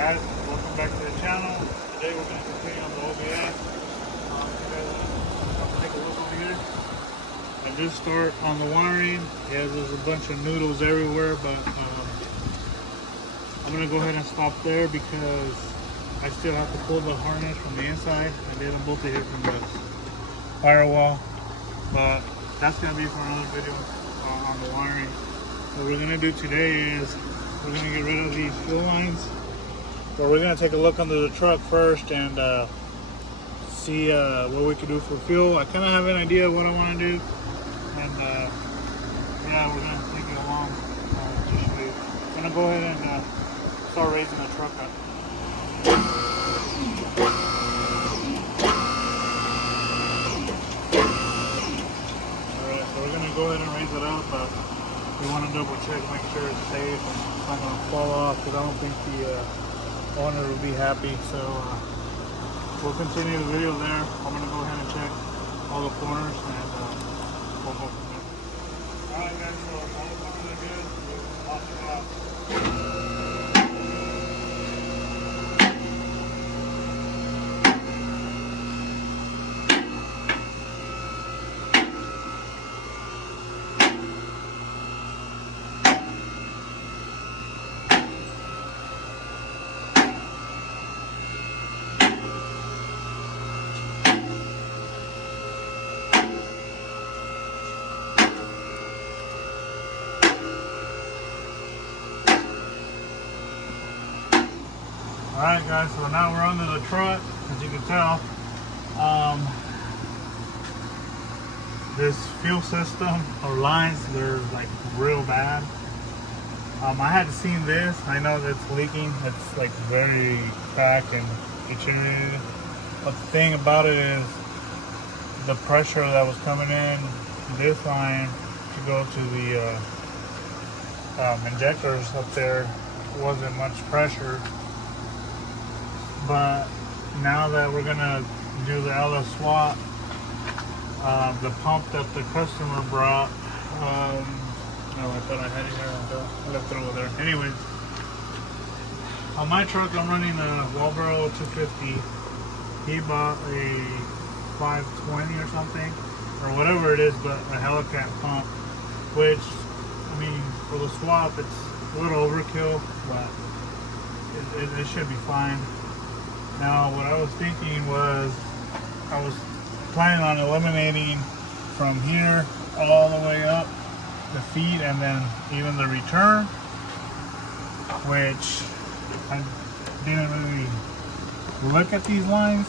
Guys, welcome back to the channel. Today we're going to continue on the OBS. You guys want to take a look over here? I did start on the wiring. Yeah, there's a bunch of noodles everywhere, but I'm going to go ahead and stop there because I still have to pull the harness from the inside. I did them both here from the firewall, but that's going to be for another video on the wiring. What we're going to do today is we're going to get rid of these fuel lines. But we're going to take a look under the truck first and see what we can do for fuel. I kind of have an idea of what I want to do. And yeah, we're going to take it along. Just show you. I'm going to go ahead and start raising the truck up. Alright, so we're going to go ahead and raise it up. But we want to double check, make sure it's safe and it's not going to fall off, because I don't think the owner will be happy. So we'll continue the video there. I'm going to go ahead and check all the corners and we'll go from there. Alright guys, so all looks really good. We'll wash it off. Alright guys, so now we're under the truck. As you can tell, this fuel system or lines, they're like real bad. I hadn't seen this. I know that it's leaking. It's like very cracked and deteriorated. But the thing about it is the pressure that was coming in this line to go to the injectors up there wasn't much pressure. But now that we're gonna do the LS swap, the pump that the customer brought, oh, I thought I had it here, I left it over there. Anyways, on my truck I'm running a Walbro 250. He bought a 520 or something, or whatever it is, but a Helicat pump, which, I mean, for the swap it's a little overkill, but it should be fine. Now, what I was thinking was, I was planning on eliminating from here all the way up the feed and then even the return, which I didn't really look at these lines.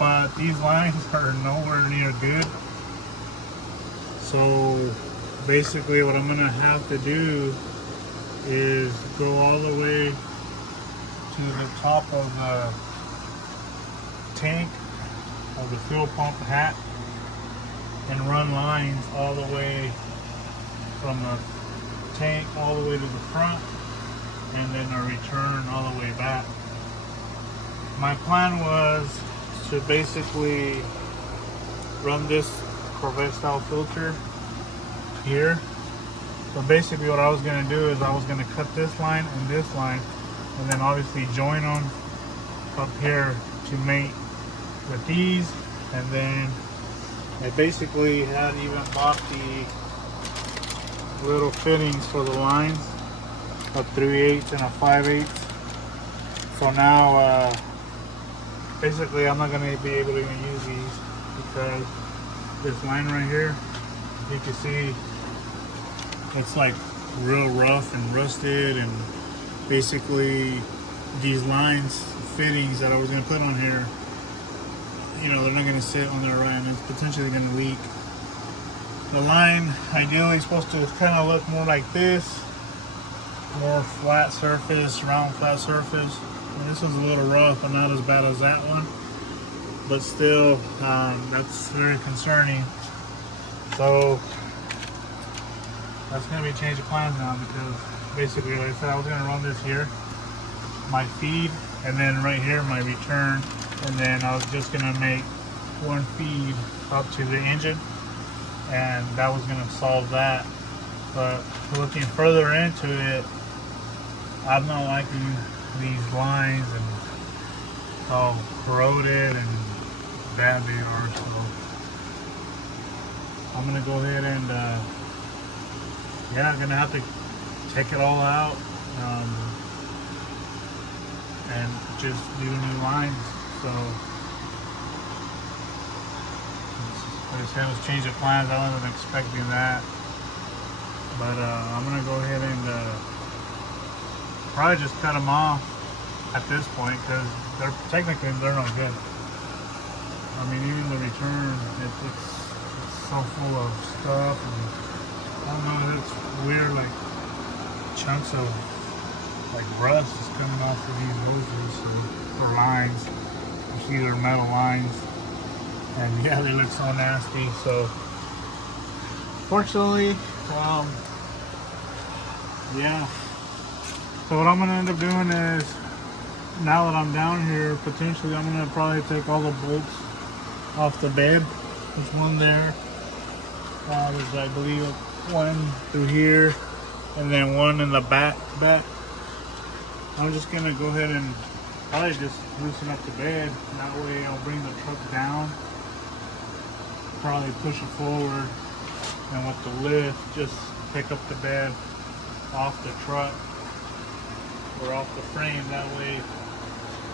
But these lines are nowhere near good. So basically what I'm gonna have to do is go all the way to the top of the tank of the fuel pump hat and run lines all the way from the tank all the way to the front and then a return all the way back. My plan was to basically run this Corvette style filter here, but basically what I was going to do is I was going to cut this line and this line and then obviously join them up here to mate with these. And then I basically had even bought the little fittings for the lines, a 3/8 and a 5/8. So now basically I'm not going to be able to even use these because this line right here, you can see it's like real rough and rusted, and basically these lines fittings that I was going to put on here, you know, they're not going to sit on there right, and it's potentially going to leak. The line ideally is supposed to kind of look more like this, more flat surface, round flat surface. And this is a little rough, but not as bad as that one, but still that's very concerning. So that's going to be a change of plans now, because basically, like I said, I was going to run this here, my feed, and then right here my return, and then I was just going to make one feed up to the engine, and that was going to solve that. But looking further into it, I'm not liking these lines and how corroded and bad they are, so I'm gonna go ahead and yeah, I'm gonna have to take it all out and just do new lines. So I just had to change the plans. I wasn't expecting that, but I'm gonna go ahead and probably just cut them off at this point because they're technically not good. I mean, even the return, it's so full of stuff, and I don't know, it's weird, like chunks of like rust is coming off of these hoses or lines. You see they're metal lines, and yeah, they look so nasty. So fortunately, yeah. So what I'm gonna end up doing is, now that I'm down here, potentially I'm gonna probably take all the bolts off the bed. There's one there. There's, I believe, one through here, and then one in the back. I'm just gonna go ahead and probably just loosen up the bed. That way I'll bring the truck down, probably push it forward, and with the lift, just pick up the bed off the truck or off the frame. That way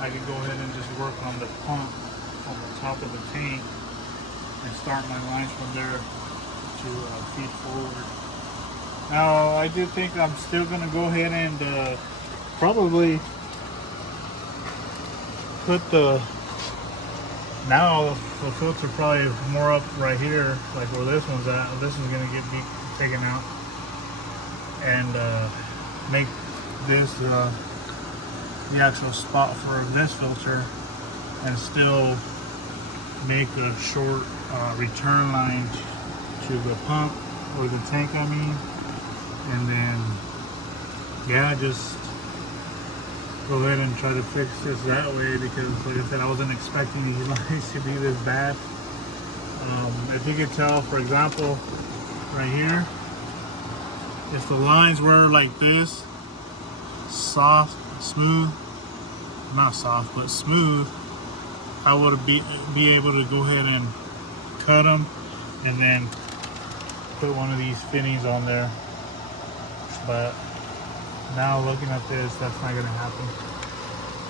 I can go ahead and just work on the pump on the top of the tank and start my lines from there to feed forward. Now I do think I'm still going to go ahead and probably put now the filter probably more up right here, like where this one's at. This one's going to get taken out and make this the actual spot for this filter, and still make a short return line to the pump or the tank, I mean, and then yeah, just go ahead and try to fix this that way, because like I said, I wasn't expecting these lines to be this bad. If you could tell, for example, right here, if the lines were like this, soft, smooth, not soft, but smooth, I would be able to go ahead and cut them and then put one of these fittings on there. But now looking at this, that's not going to happen.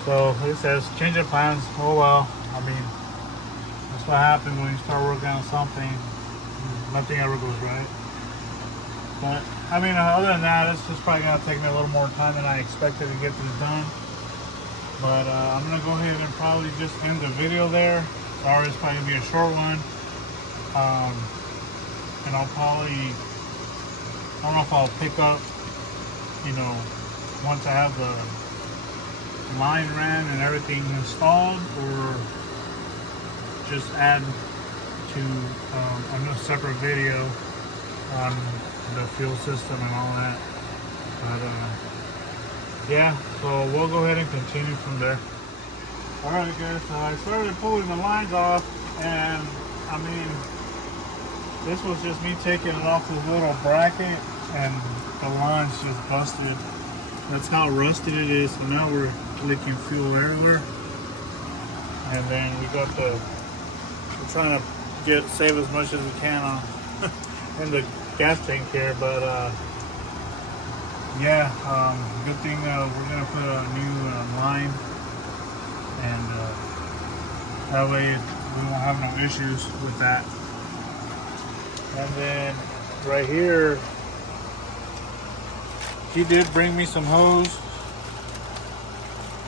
So it says change of plans. Oh well, I mean, that's what happens when you start working on something. Nothing ever goes right. But I mean, other than that, it's just probably going to take me a little more time than I expected to get this done. But I'm going to go ahead and probably just end the video there. Sorry, it's probably going to be a short one. And I'll probably, I don't know if I'll pick up, you know, once I have the line ran and everything installed, or just add to a separate video on the fuel system and all that. But yeah, so we'll go ahead and continue from there. Alright guys, so I started pulling the lines off, and I mean, this was just me taking it off this little bracket, and the line's just busted. That's how rusted it is. So now we're leaking fuel everywhere, and then we got we're trying to save as much as we can on in the gas tank here. But yeah, good thing we're gonna put a new line, and that way we won't have no issues with that. And then right here, he did bring me some hose,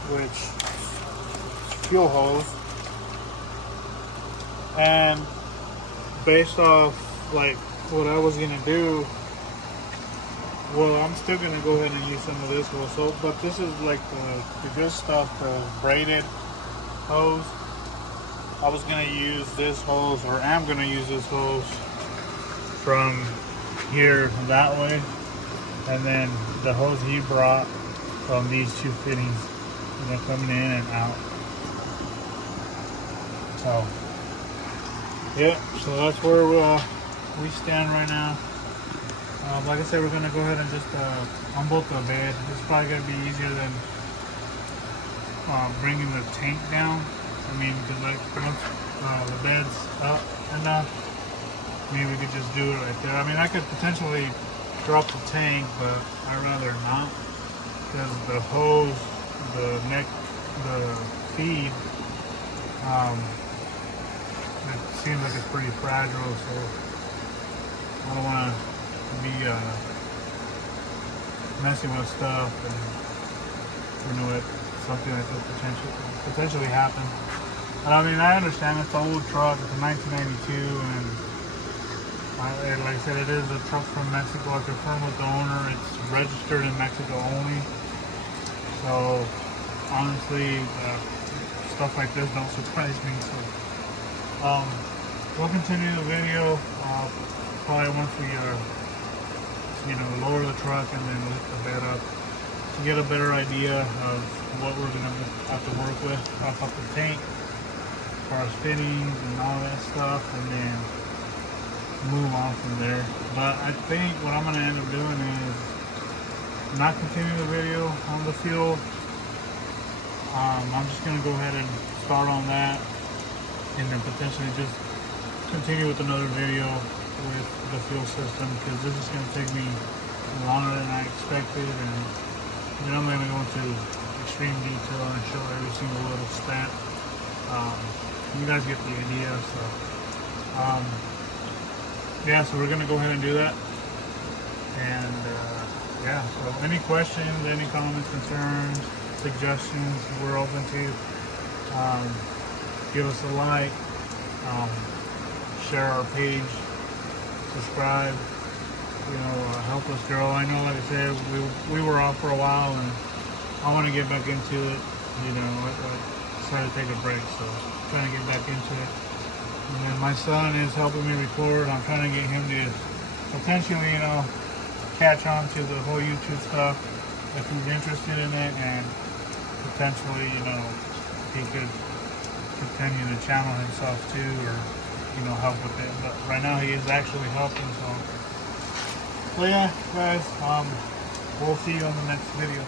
which is fuel hose, and based off like what I was gonna do, well, I'm still gonna go ahead and use some of this hose. So, but this is like the good stuff, the braided hose. I was gonna use this hose, or am gonna use this hose from here that way, and then the hose he brought from these two fittings, you know, coming in and out. So yeah, so that's where we stand right now. Like I said, we're gonna go ahead and just unbolt the bed. This is probably gonna be easier than bringing the tank down. I mean, because like once the bed's up enough, maybe we could just do it right there. I mean, I could potentially drop the tank, but I'd rather not, because the hose, the feed, it seems like it's pretty fragile, so I don't want to be messing with stuff and, you know, something that could potentially happen. But I mean, I understand it's an old truck. It's a 1992, and like I said, it is a truck from Mexico. I confirmed with the owner. It's registered in Mexico only. So honestly, stuff like this don't surprise me. So we'll continue the video probably once we lower the truck and then lift the bed up to get a better idea of what we're gonna have to work with off the tank as far as fittings and all that stuff, and then move on from there. But I think what I'm gonna end up doing is not continue the video on the fuel. I'm just gonna go ahead and start on that, and then potentially just continue with another video with the fuel system, because this is going to take me longer than I expected, and then I'm going to go into extreme detail and show every single little step. You guys get the idea. So yeah, so we're going to go ahead and do that. And yeah, so any questions, any comments, concerns, suggestions, we're open to. Give us a like, share our page, subscribe, help us grow. I know, like I said, we were off for a while, and I want to get back into it. I decided to take a break, so I'm trying to get back into it. And then my son is helping me record. I'm trying to get him to potentially, catch on to the whole YouTube stuff if he's interested in it, and potentially, he could continue to channel himself too, or help with it. But right now he is actually helping. So yeah, guys, we'll see you on the next video.